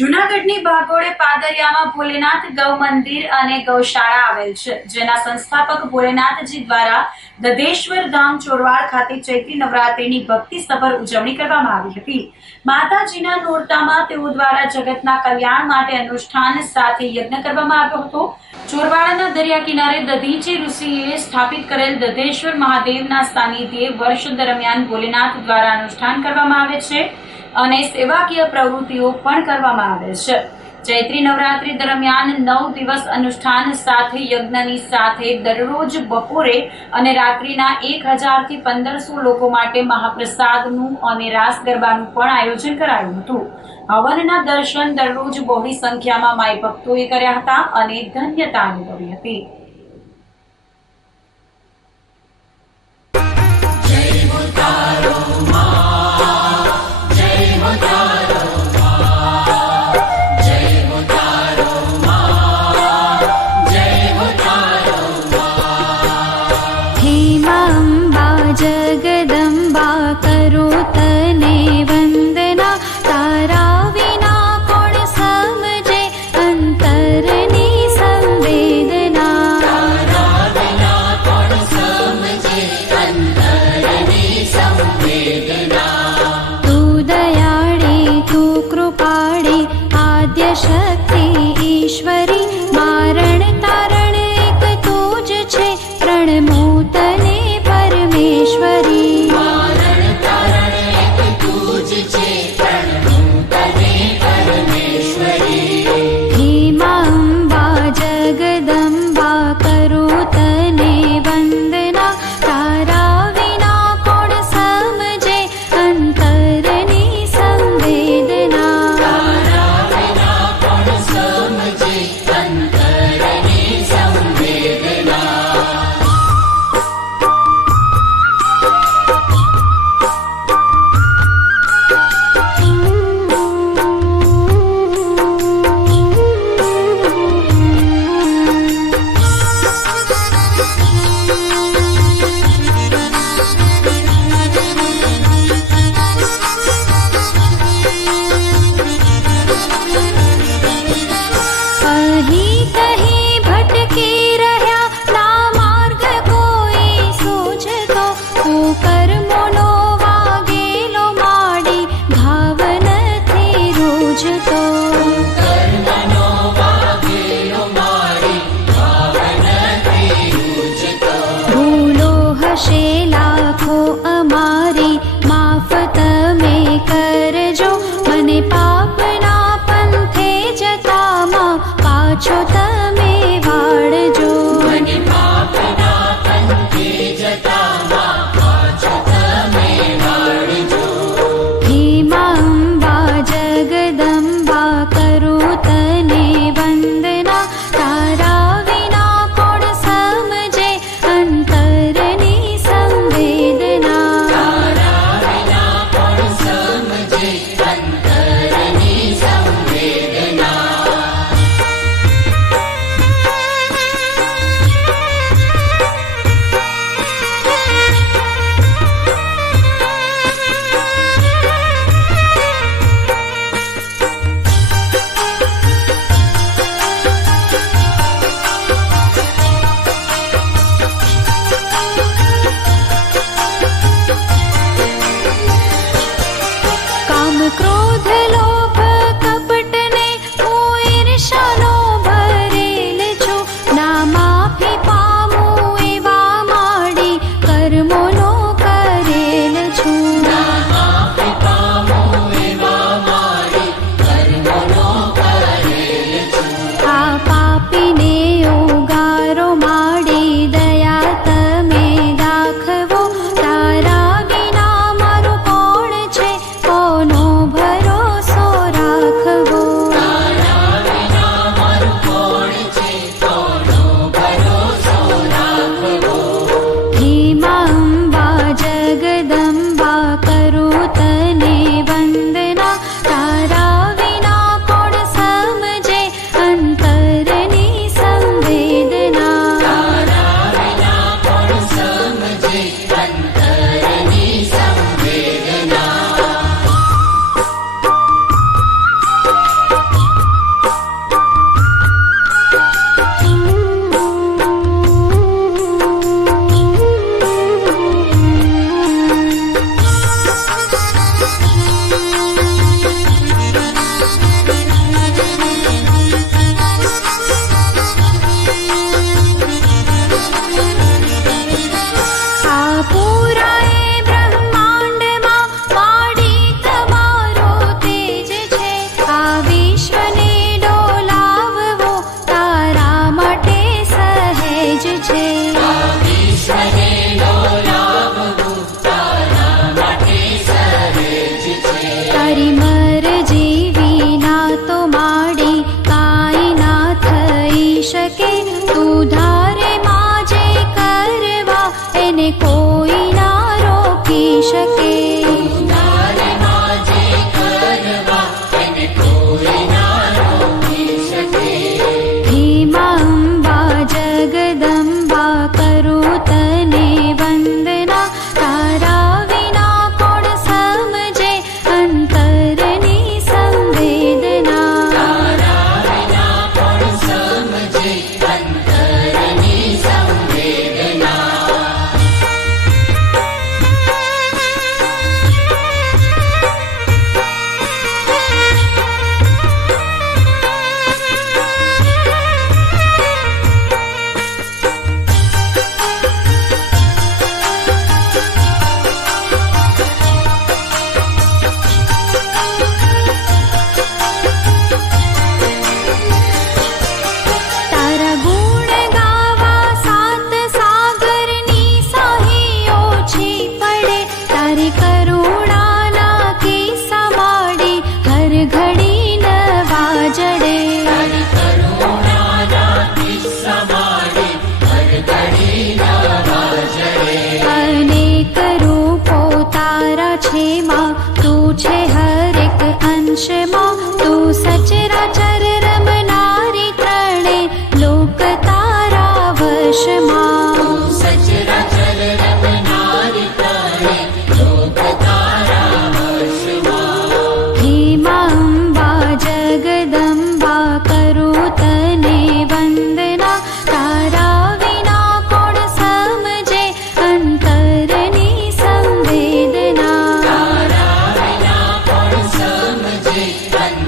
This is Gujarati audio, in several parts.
જૂનાગઢની ભાગોળે પાદરિયામાં ભોલેનાથ ગૌ મંદિર અને ગૌશાળા આવેલ છે, જેના સંસ્થાપક ભોલેનાથજી દ્વારા દધેશ્વર ધામ ચોરવાડ ખાતે ચૈત્રી નવરાત્રિની ભક્તિસભર ઉજવણી કરવામાં આવી હતી। માતાજીના નોરતામાં તેઓ દ્વારા જગતના કલ્યાણ માટે અનુષ્ઠાન સાથે યજ્ઞ કરવામાં આવ્યો હતો। ચોરવાડના દરિયા કિનારે દધીચી ઋષિએ સ્થાપિત કરેલ દધેશ્વર મહાદેવના સાનિધ્યે વર્ષ દરમિયાન ભોલેનાથ દ્વારા અનુષ્ઠાન કરવામાં આવે છે અને સેવાકીય પ્રવૃત્તિઓ પણ કરવામાં આવે છે। ચૈત્રી નવરાત્રી દરમિયાન 9 દિવસ અનુષ્ઠાન સાથે યજ્ઞની સાથે દરરોજ બપોરે અને રાત્રિના 1000 થી 1500 લોકો માટે મહાપ્રસાદનું અને રાસ ગરબાનું પણ આયોજન કરાયું હતું। હવનના દર્શન દરરોજ બહોળી સંખ્યામાં માઈ ભક્તોએ કર્યા હતા અને ધન્યતા અનુભવી હતી। जगदम्बा करो तने वंदना, तारा विना कोण समझे अंतरनी संवेदना। तारा विना कोण समझे अंतरनी संवेदना। तू दयाળી तू कृपाળી आद्य शक्ति ईश्वरी, मारण तारण एक तू જ છે, પ્રણમો તને परमेश्वरी। मारण तारण एक तू જ છે, પ્રણમો તને પરમેશ્વરી। હે માં અંબા જગદંબા કરો તને વંદના, તારા વિના કોણ સમજે અંતરની સંવેદના। તારા વિના કોણ સમજે અંતરની સંવેદના। कहीं कहीं भटकी રહ્યા ના માર્ગ કોઈ સૂઝતો, તું કર્મોનો વાગેલો માડી ભાવ નથી રૂઝતો। કર્મનો વાગેલો માડી ભાવ નથી રૂઝતો। ભૂલો હશે લાખો અમારી માફ તમે કરજો, મને પાપના પંથે જતામાં પાછો તમે વાળજો। મને પાપના પંથે જતામાં પાછો તમે વાળજો। હે માં અંબા જગદંબા કરો તને વંદના, તારા વિના કોણ સમજે અંતરની સંવેદના। તારા વિના કોણ સમજે અંતરની સંવેદના।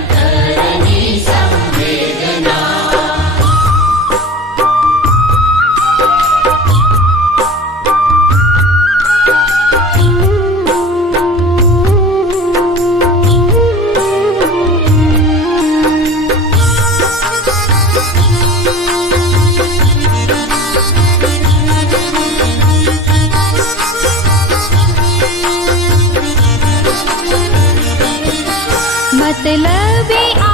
અંતરની સંવેદના मतलबी